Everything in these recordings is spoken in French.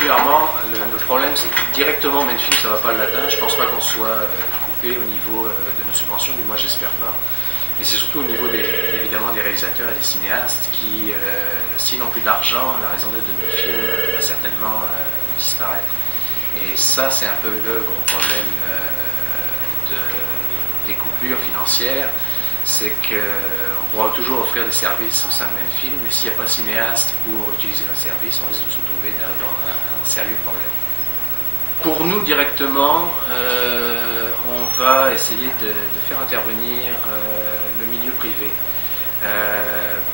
particulièrement, le problème, c'est que directement Menfilm, ça ne va pas l'atteindre. Je ne pense pas qu'on soit coupé au niveau de nos subventions, du moins j'espère pas. Mais c'est surtout au niveau évidemment des réalisateurs et des cinéastes qui, s'ils n'ont plus d'argent, la raison d'être de Menfilm va certainement disparaître. Et ça, c'est un peu le gros problème des coupures financières. C'est qu'on pourra toujours offrir des services au sein de Menfilm, mais s'il n'y a pas de cinéaste pour utiliser un service, on risque de se trouver dans un sérieux problème. Pour nous directement, on va essayer de faire intervenir le milieu privé,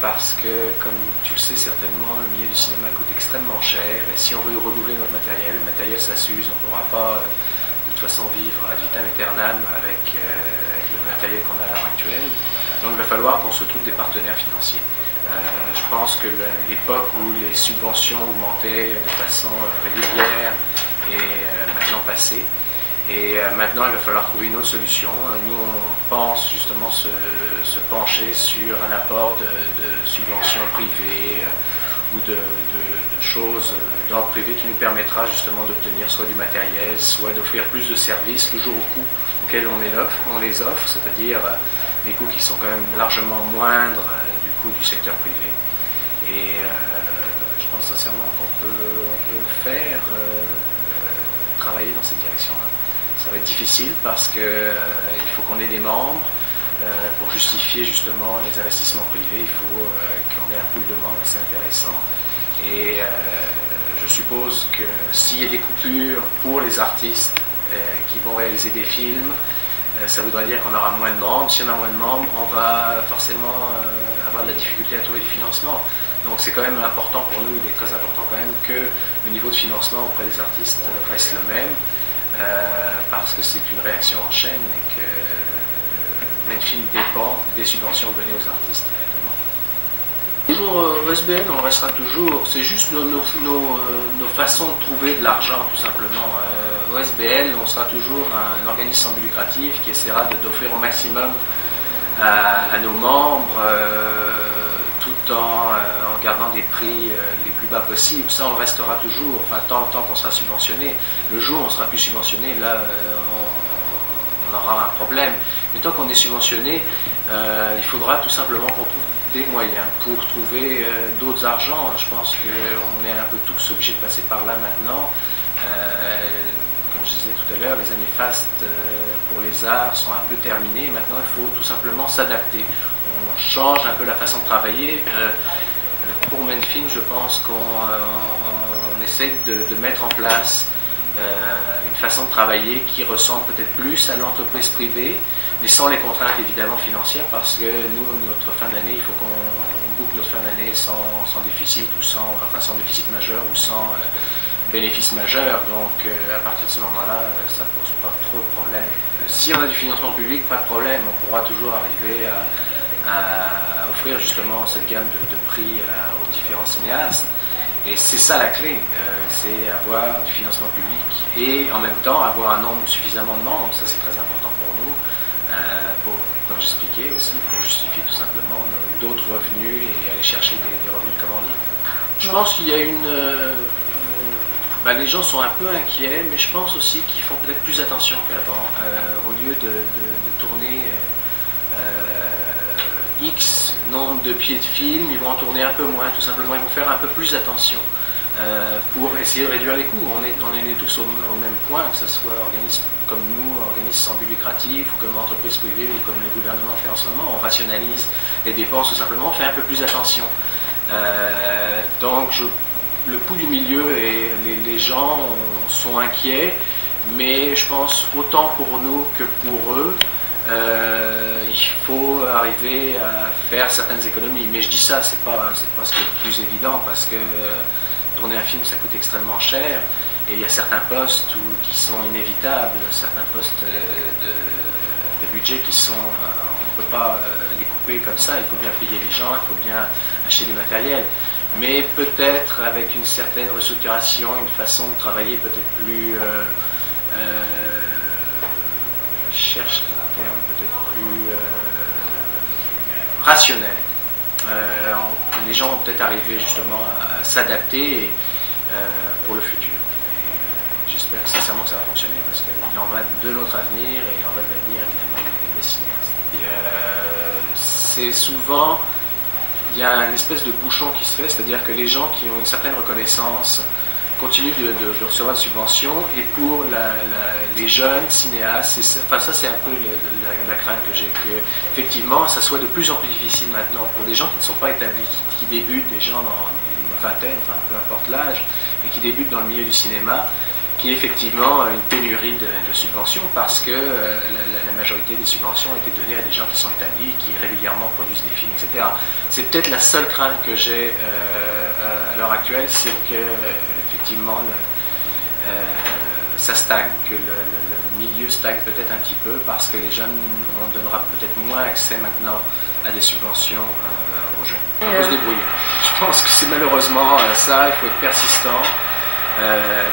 parce que, comme tu le sais certainement, le milieu du cinéma coûte extrêmement cher, et si on veut renouveler notre matériel, le matériel ça s'use, on ne pourra pas de toute façon vivre ad vitam aeternam avec le matériel qu'on a à l'heure actuelle. Donc il va falloir qu'on se trouve des partenaires financiers. Je pense que l'époque où les subventions augmentaient de façon régulière est maintenant passée. Et maintenant, il va falloir trouver une autre solution. Nous, on pense justement se pencher sur un apport de subventions privées ou de choses d'ordre privé qui nous permettra justement d'obtenir soit du matériel, soit d'offrir plus de services, toujours au coût auquel on les offre, c'est-à-dire des coûts qui sont quand même largement moindres du coût du secteur privé. Et je pense sincèrement qu'on peut faire travailler dans cette direction-là. Ça va être difficile parce que il faut qu'on ait des membres pour justifier justement les investissements privés. Il faut qu'on ait un pool de membres assez intéressant. Et je suppose que s'il y a des coupures pour les artistes qui vont réaliser des films, ça voudra dire qu'on aura moins de membres. Si on a moins de membres, on va forcément avoir de la difficulté à trouver du financement. Donc c'est quand même important pour nous, il est très important quand même que le niveau de financement auprès des artistes reste le même, parce que c'est une réaction en chaîne et que Menfilm dépend des subventions données aux artistes directement. Toujours au SBL, on restera toujours, c'est juste nos façons de trouver de l'argent tout simplement. Au SBL, on sera toujours un organisme sans but lucratif qui essaiera d'offrir au maximum à nos membres, tout en gardant des prix les plus bas possibles. Ça, on le restera toujours, enfin tant qu'on sera subventionné. Le jour où on sera plus subventionné, là, on aura un problème. Mais tant qu'on est subventionné, il faudra tout simplement qu'on trouve des moyens pour trouver d'autres argents. Je pense qu'on est un peu tous obligés de passer par là maintenant. Comme je disais tout à l'heure, les années fastes pour les arts sont un peu terminées. Maintenant, il faut tout simplement s'adapter. On change un peu la façon de travailler. Pour Menfilm, je pense qu'on essaie de mettre en place une façon de travailler qui ressemble peut-être plus à l'entreprise privée, mais sans les contraintes évidemment financières, parce que nous, notre fin d'année, il faut qu'on boucle notre fin d'année sans déficit ou sans déficit majeur ou sans bénéfice majeur. Donc à partir de ce moment-là, ça ne pose pas trop de problèmes. Si on a du financement public, pas de problème, on pourra toujours arriver à offrir justement cette gamme de prix aux différents cinéastes. Et c'est ça la clé, c'est avoir du financement public et en même temps avoir un nombre suffisamment de membres. Ça c'est très important pour nous, comme j'expliquais aussi, pour justifier tout simplement d'autres revenus et aller chercher des revenus de commandite. Je pense qu'il y a les gens sont un peu inquiets, mais je pense aussi qu'ils font peut-être plus attention qu'avant. Au lieu de tourner X nombre de pieds de film, ils vont en tourner un peu moins, tout simplement. Ils vont faire un peu plus attention pour essayer de réduire les coûts. On est tous au même point, que ce soit organisme comme nous, organisme sans but lucratif, ou comme entreprise privée, ou comme le gouvernement fait en ce moment. On rationalise les dépenses, tout simplement, on fait un peu plus attention. Donc, le pouls du milieu et les gens sont inquiets, mais je pense autant pour nous que pour eux, il faut arriver à faire certaines économies. Mais je dis ça, c'est pas ce qui est le plus évident, parce que tourner un film, ça coûte extrêmement cher, et il y a certains postes qui sont inévitables, certains postes de budget qui sont, on ne peut pas les couper comme ça. Il faut bien payer les gens, il faut bien acheter du matériel. Mais peut-être avec une certaine restructuration, une façon de travailler peut-être plus cherche le terme peut-être plus rationnel. Les gens vont peut-être arriver justement à s'adapter pour le futur. j'espère sincèrement que ça va fonctionner parce qu'il en va de notre avenir et il en va de l'avenir évidemment des cinéastes. C'est souvent, il y a une espèce de bouchon qui se fait, c'est-à-dire que les gens qui ont une certaine reconnaissance continuent de recevoir des subventions, et pour les jeunes cinéastes, ça c'est un peu la crainte que j'ai, que effectivement ça soit de plus en plus difficile maintenant pour des gens qui ne sont pas établis, qui débutent, des gens dans une vingtaine, enfin peu importe l'âge, et qui débutent dans le milieu du cinéma, qu'il y ait effectivement une pénurie de subventions, parce que la majorité des subventions ont été données à des gens qui sont établis, qui régulièrement produisent des films, etc. C'est peut-être la seule crainte que j'ai à l'heure actuelle, c'est que effectivement ça stagne, que le milieu stagne peut-être un petit peu, parce que les jeunes, on donnera peut-être moins accès maintenant à des subventions aux jeunes. On peut se débrouiller. Je pense que c'est malheureusement ça, il faut être persistant,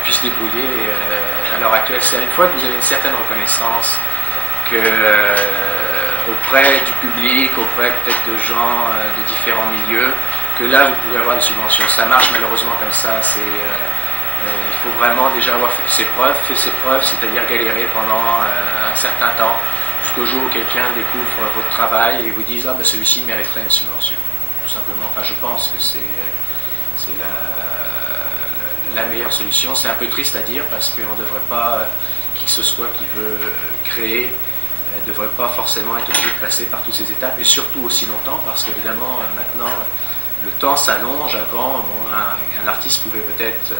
puis se débrouiller. À l'heure actuelle, c'est une fois que vous avez une certaine reconnaissance, que auprès du public, auprès peut-être de gens de différents milieux, que là vous pouvez avoir des subventions. Ça marche malheureusement comme ça. Il faut vraiment déjà avoir fait ses preuves, c'est-à-dire galérer pendant un certain temps, jusqu'au jour où quelqu'un découvre votre travail et vous dise « celui-ci mériterait une subvention ». Tout simplement. Enfin, je pense que c'est la meilleure solution. C'est un peu triste à dire, parce qu'on ne devrait pas, qui que ce soit qui veut créer, ne devrait pas forcément être obligé de passer par toutes ces étapes, et surtout aussi longtemps, parce qu'évidemment maintenant le temps s'allonge. Avant, un artiste pouvait peut-être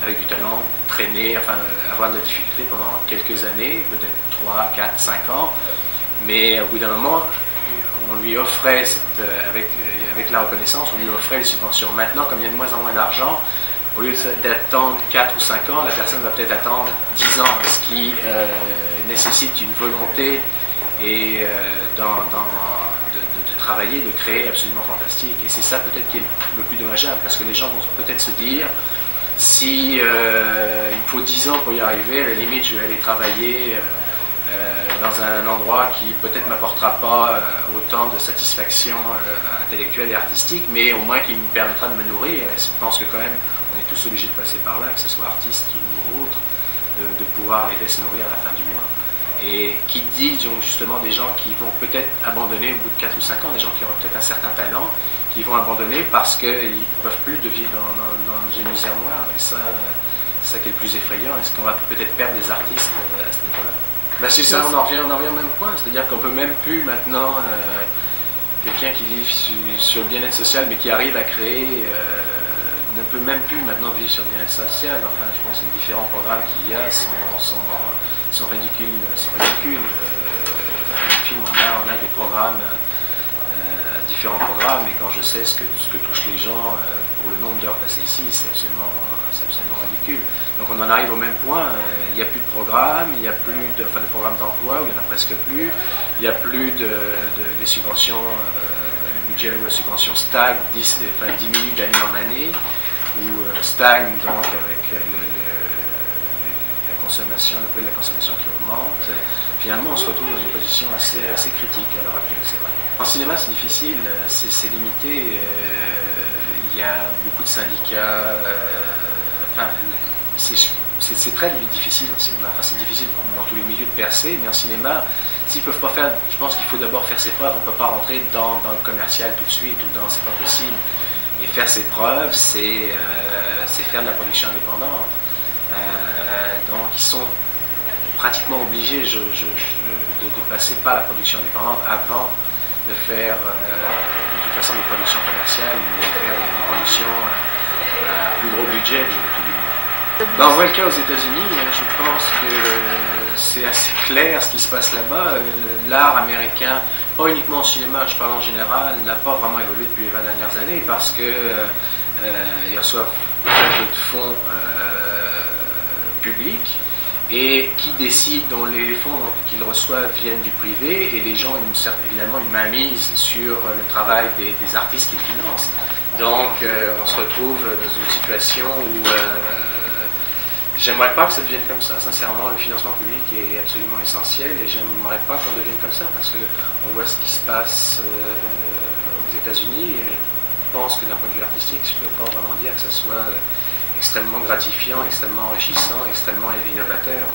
avec du talent traîner, avoir de la difficulté pendant quelques années, peut-être 3, 4, 5 ans, mais au bout d'un moment on lui offrait avec la reconnaissance, on lui offrait les subventions. Maintenant, comme il y a de moins en moins d'argent, au lieu d'attendre 4 ou 5 ans, la personne va peut-être attendre 10 ans, ce qui nécessite une volonté et de travailler, de créer absolument fantastique. Et c'est ça peut-être qui est le plus dommageable, parce que les gens vont peut-être se dire, si il faut 10 ans pour y arriver, à la limite je vais aller travailler dans un endroit qui peut-être ne m'apportera pas autant de satisfaction intellectuelle et artistique, mais au moins qui me permettra de me nourrir. Et je pense que quand même on est tous obligés de passer par là, que ce soit artiste ou autre, de pouvoir arriver à se nourrir à la fin du mois. Et qui dit donc justement des gens qui vont peut-être abandonner au bout de 4 ou 5 ans, des gens qui auront peut-être un certain talent, qui vont abandonner parce qu'ils ne peuvent plus de vivre dans une misère noire. Et ça, c'est ça qui est le plus effrayant. Est-ce qu'on va peut-être perdre des artistes à ce niveau-là? C'est ça, on en revient au même point. C'est-à-dire qu'on ne peut même plus maintenant, quelqu'un qui vit sur le bien-être social mais qui arrive à créer, ne peut même plus maintenant vivre sur le bien-être social. Enfin, je pense que les différents programmes qu'il y a sont ridicules. Dans le film, on a des programmes, différents programmes, et quand je sais ce que touchent les gens pour le nombre d'heures passées ici, c'est absolument ridicule. Donc on en arrive au même point. Il n'y a plus de programmes, il n'y a plus de programmes d'emploi, où il n'y en a presque plus. Il n'y a plus des subventions. Le budget de la subvention stagne, diminue d'année en année, ou stagne donc avec la consommation, le prix de la consommation qui augmente. Finalement, on se retrouve dans une position assez critique à l'heure actuelle, c'est vrai. En cinéma, c'est difficile, c'est limité. Il y a beaucoup de syndicats. C'est très difficile en cinéma. C'est difficile dans tous les milieux de percer, mais en cinéma, s'ils peuvent pas faire, je pense qu'il faut d'abord faire ses preuves. On peut pas rentrer dans le commercial tout de suite, c'est pas possible. Et faire ses preuves, c'est faire de la production indépendante. Donc ils sont pratiquement obligés de passer par la production indépendante avant de faire de toute façon des productions commerciales, ou de faire des productions à plus gros budget tout du moins. On voit le cas aux États-Unis. Je pense que c'est assez clair ce qui se passe là-bas. L'art américain, pas uniquement au cinéma, je parle en général, n'a pas vraiment évolué depuis les 20 dernières années, parce que ils reçoivent peu de fonds publics, et qui décide, dont les fonds qu'ils reçoivent viennent du privé, et les gens ont évidemment une mainmise sur le travail des artistes qu'ils financent. Donc on se retrouve dans une situation où j'aimerais pas que ça devienne comme ça. Sincèrement, le financement public est absolument essentiel, et j'aimerais pas qu'on devienne comme ça, parce que on voit ce qui se passe aux États-Unis, et je pense que d'un point de vue artistique, je ne peux pas vraiment dire que ce soit extrêmement gratifiant, extrêmement enrichissant, extrêmement innovateur.